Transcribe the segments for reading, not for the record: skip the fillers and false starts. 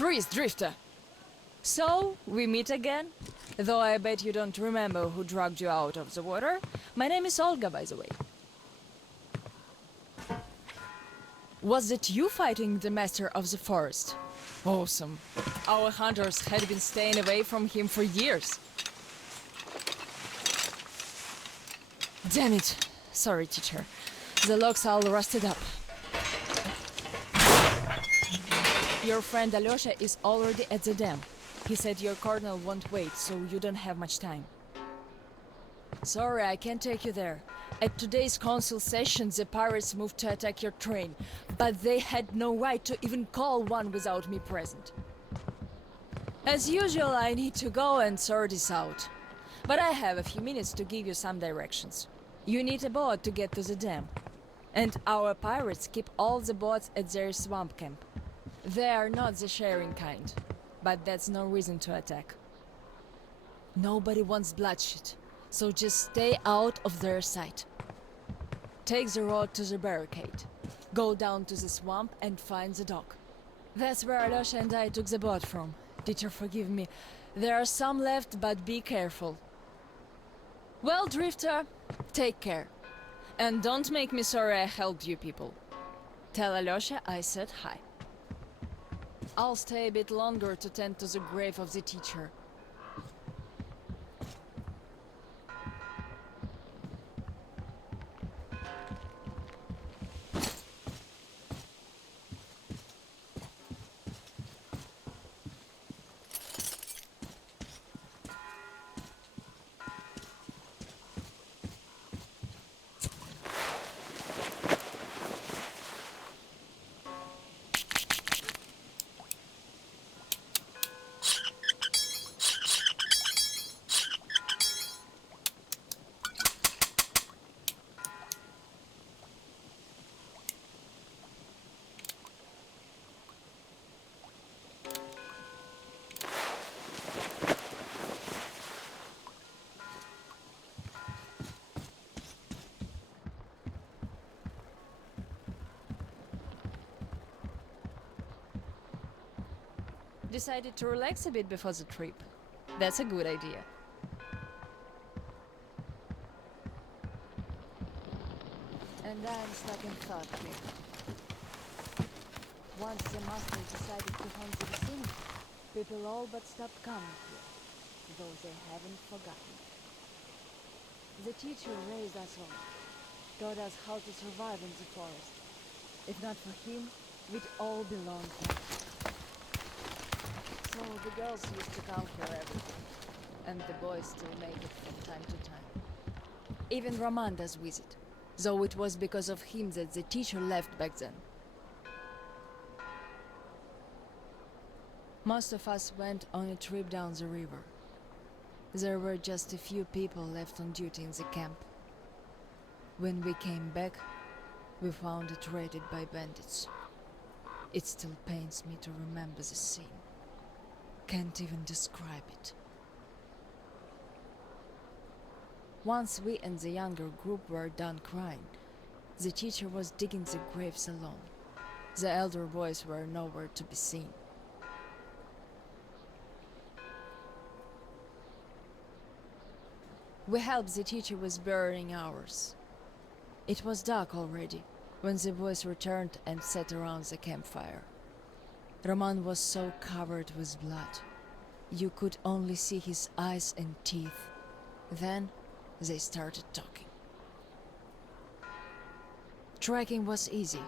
Freeze, Drifter! So, we meet again? Though I bet you don't remember who dragged you out of the water. My name is Olga, by the way. Was it you fighting the Master of the Forest? Awesome. Our hunters had been staying away from him for years. Damn it. Sorry, teacher. The logs all rusted up. Your friend Alyosha is already at the dam. He said your colonel won't wait, so you don't have much time. Sorry, I can't take you there. At today's council session, the pirates moved to attack your train, but they had no right to even call one without me present. As usual, I need to go and sort this out. But I have a few minutes to give you some directions. You need a boat to get to the dam. And our pirates keep all the boats at their swamp camp. They are not the sharing kind, but that's no reason to attack. Nobody wants bloodshed, so just stay out of their sight. Take the road to the barricade. Go down to the swamp and find the dock. That's where Alyosha and I took the boat from. Teacher, forgive me. There are some left, but be careful. Well, Drifter, take care. And don't make me sorry I helped you people. Tell Alyosha I said hi. I'll stay a bit longer to tend to the grave of the teacher. Decided to relax a bit before the trip. That's a good idea. And I'm stuck in thought here. Once the master decided to haunt the vicinity, people all but stopped coming here, though they haven't forgotten. The teacher raised us all, taught us how to survive in the forest. If not for him, we'd all be long dead. So the girls used to come here every day, and the boys still make it from time to time. Even Roman does visit, though it was because of him that the teacher left back then. Most of us went on a trip down the river. There were just a few people left on duty in the camp. When we came back, we found it raided by bandits. It still pains me to remember the scene. Can't even describe it. Once we and the younger group were done crying, the teacher was digging the graves alone. The elder boys were nowhere to be seen. We helped the teacher with burying ours. It was dark already when the boys returned and sat around the campfire. Roman was so covered with blood. You could only see his eyes and teeth. Then they started talking. Tracking was easy.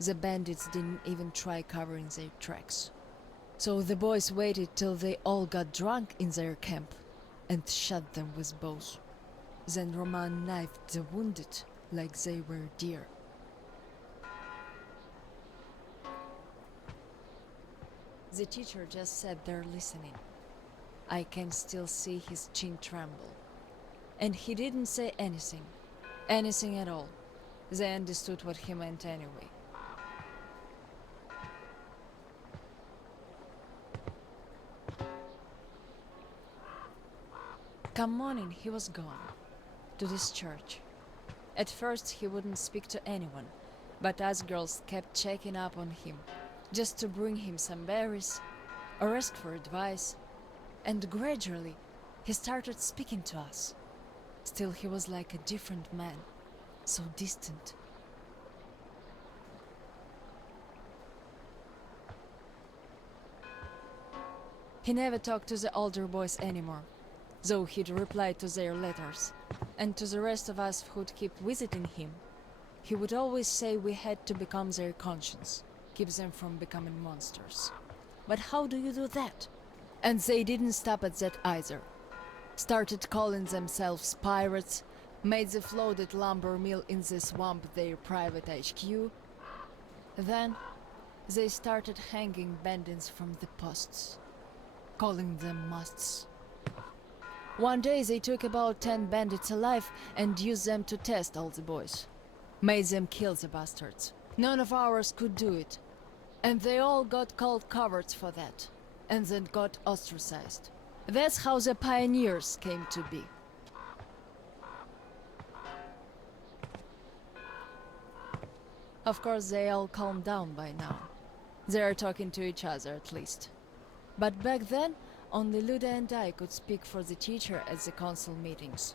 The bandits didn't even try covering their tracks. So the boys waited till they all got drunk in their camp and shot them with bows. Then Roman knifed the wounded like they were deer. The teacher just sat there listening. I can still see his chin tremble. And he didn't say anything. Anything at all. They understood what he meant anyway. Come morning, he was gone. To this church. At first he wouldn't speak to anyone, but us girls kept checking up on him. just to bring him some berries or ask for advice. And gradually, he started speaking to us. Still, he was like a different man, so distant. He never talked to the older boys anymore, though he'd reply to their letters. And to the rest of us who'd keep visiting him, he would always say we had to become their conscience, keep them from becoming monsters. But how do you do that? And they didn't stop at that either. Started calling themselves pirates, made the floated lumber mill in the swamp their private HQ. Then they started hanging bandits from the posts, calling them musts. One day they took about 10 bandits alive and used them to test all the boys. Made them kill the bastards. None of ours could do it. And they all got called cowards for that. And then got ostracized. That's how the pioneers came to be. Of course, they all calmed down by now. They are talking to each other at least. But back then, only Luda and I could speak for the teacher at the council meetings.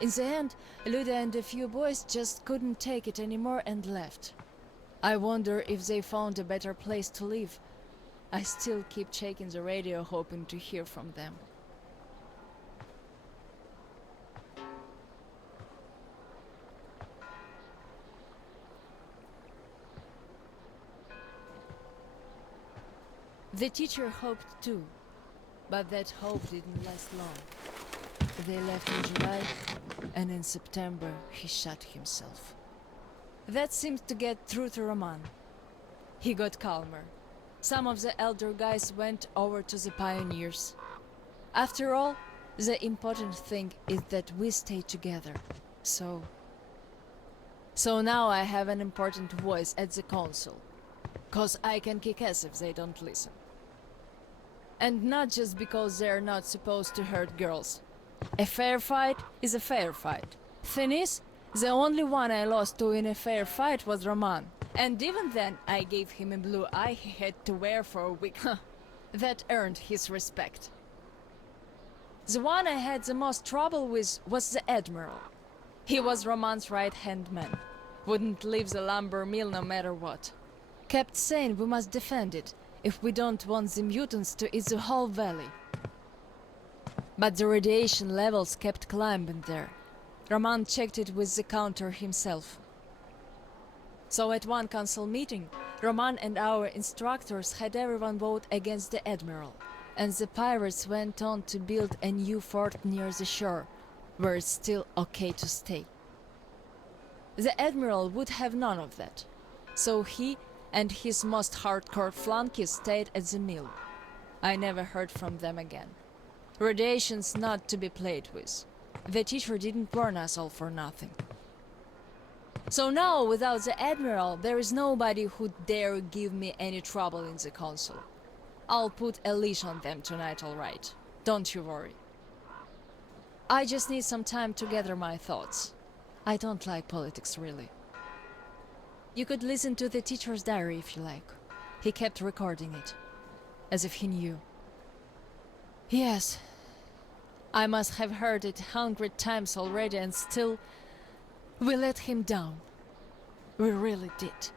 In the end, Luda and a few boys just couldn't take it anymore and left. I wonder if they found a better place to live. I still keep checking the radio hoping to hear from them. The teacher hoped too, but that hope didn't last long. They left in July, and in September he shot himself. That seemed to get through to Roman. He got calmer. Some of the elder guys went over to the pioneers. After all, the important thing is that we stay together. So now I have an important voice at the council. 'Cause I can kick ass if they don't listen. And not just because they're not supposed to hurt girls. A fair fight is a fair fight. Thing is, the only one I lost to in a fair fight was Roman. And even then, I gave him a blue eye he had to wear for a week. That earned his respect. The one I had the most trouble with was the Admiral. He was Roman's right-hand man. Wouldn't leave the lumber mill no matter what. Kept saying we must defend it, if we don't want the mutants to eat the whole valley. But the radiation levels kept climbing there. Roman checked it with the counter himself. So at one council meeting, Roman and our instructors had everyone vote against the Admiral, and the pirates went on to build a new fort near the shore, where it's still okay to stay. The Admiral would have none of that, so he and his most hardcore flunkies stayed at the mill. I never heard from them again. Radiation's not to be played with. The teacher didn't warn us all for nothing. So now, without the Admiral, there is nobody who'd dare give me any trouble in the council. I'll put a leash on them tonight, all right. Don't you worry. I just need some time to gather my thoughts. I don't like politics, really. You could listen to the teacher's diary if you like. He kept recording it, as if he knew. Yes, I must have heard it 100 times already, and still, we let him down. We really did.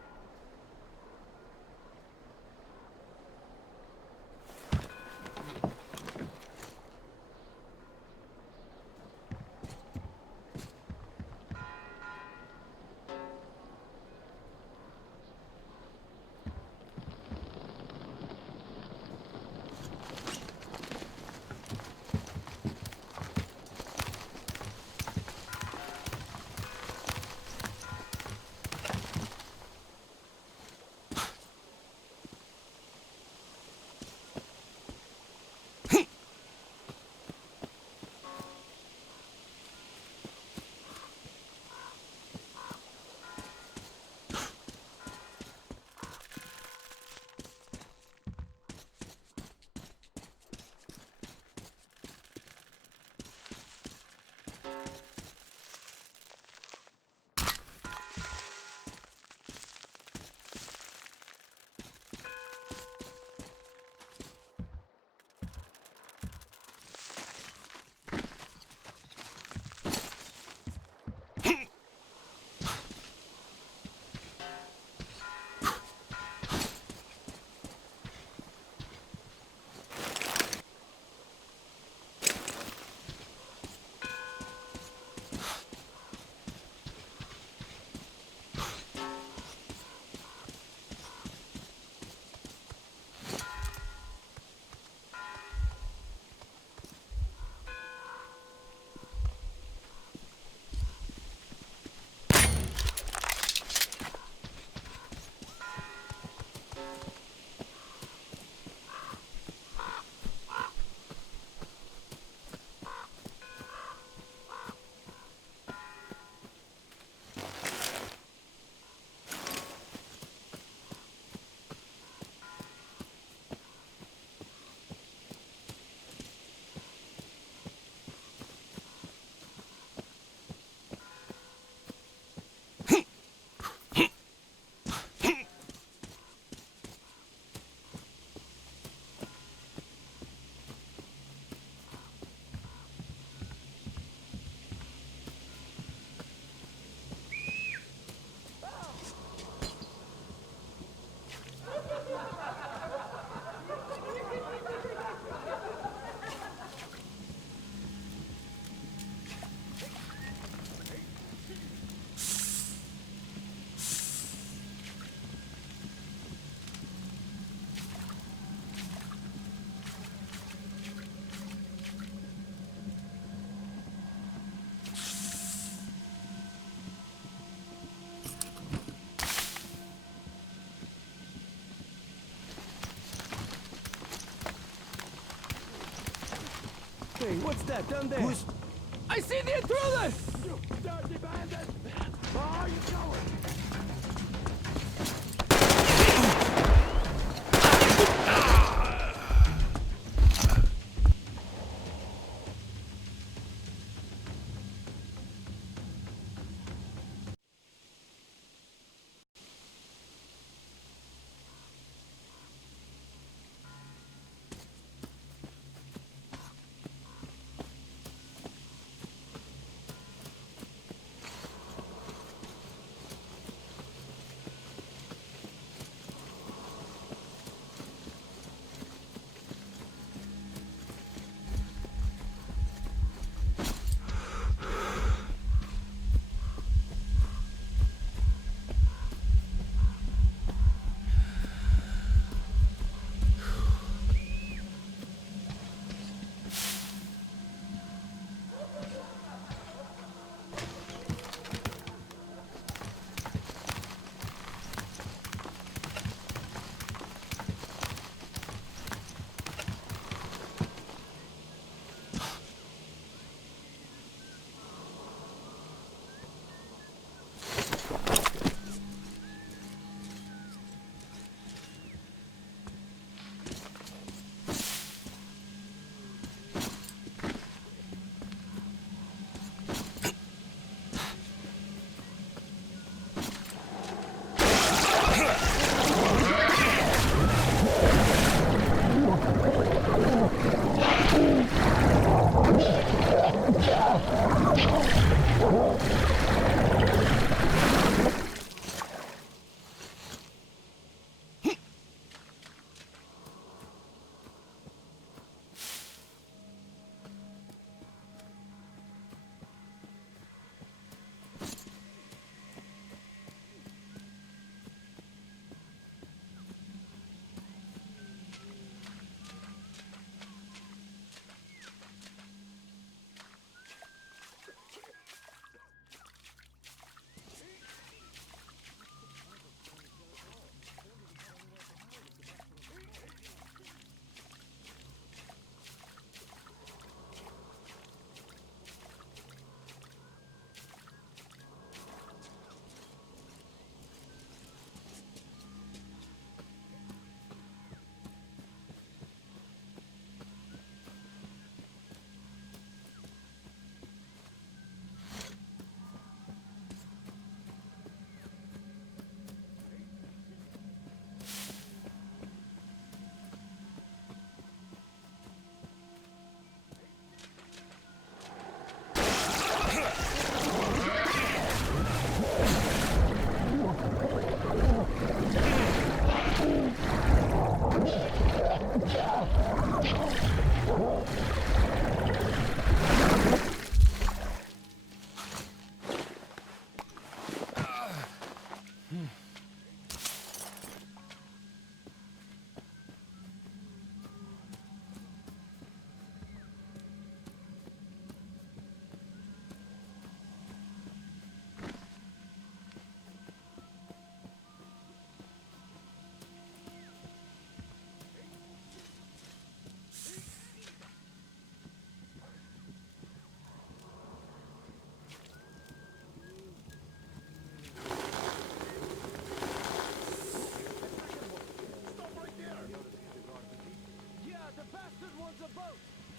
Hey, what's that down there? I see the intruder! You dirty bandit! Where are you going?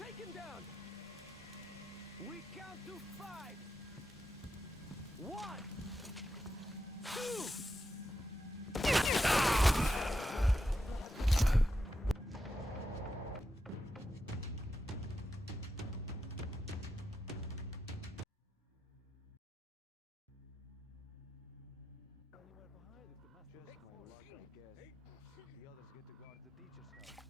taken down. We count to 5. 1, 2. Just my luck, I guess. The others get to guard the teacher's house.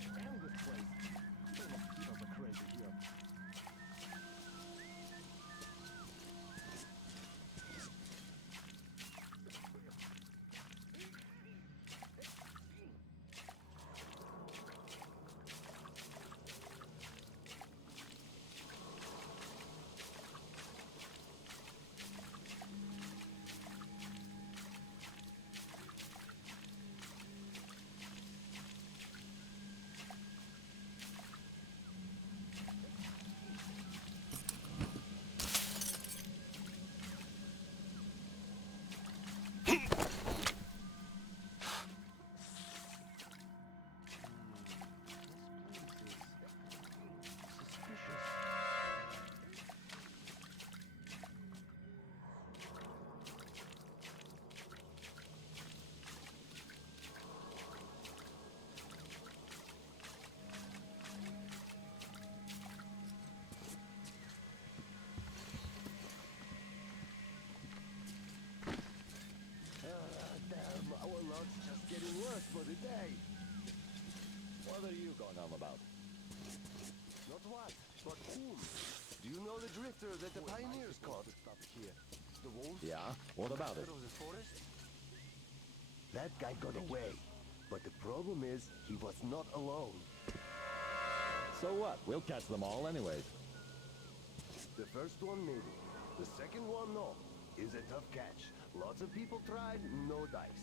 Damn good place. People are crazy here. Damn, our luck's just getting worse for the day. What are you going on about? Not what, but whom? Do you know the drifter that the pioneers caught? Here. The wolf? Yeah? What about it? Out of the forest? That guy got away. But the problem is, he was not alone. So what? We'll catch them all anyways. The first one, maybe. The second one, no. Is a tough catch. Lots of people tried, no dice.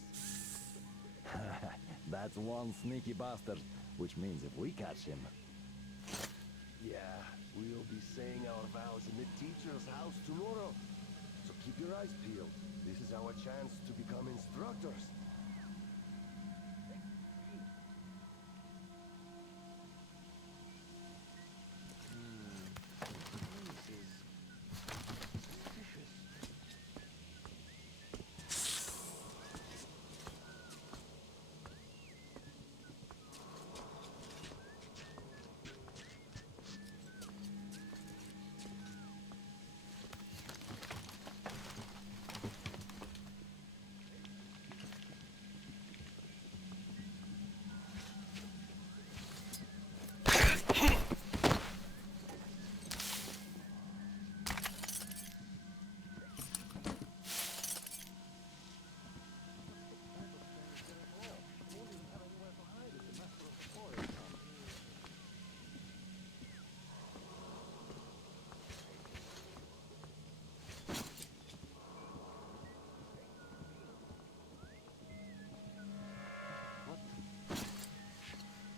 That's one sneaky bastard, which means if we catch him... Yeah, we'll be saying our vows in the teacher's house tomorrow. So keep your eyes peeled. This is our chance to become instructors. This is suspicious.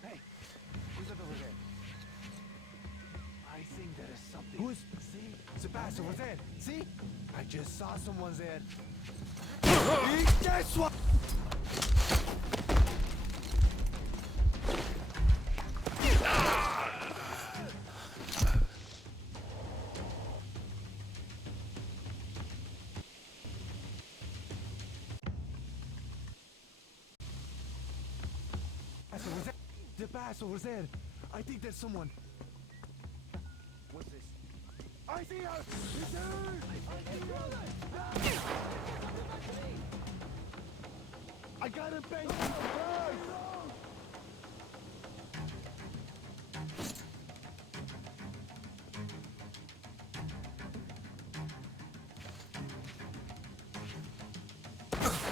Hey, who's that over there? I think there is something. Who's? See? Sebastian was there. See? I just saw someone there. That's what. Sebastian was there. I think there's someone. What's this? I see her! It's her! I got him, baby!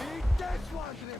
Eat this one to the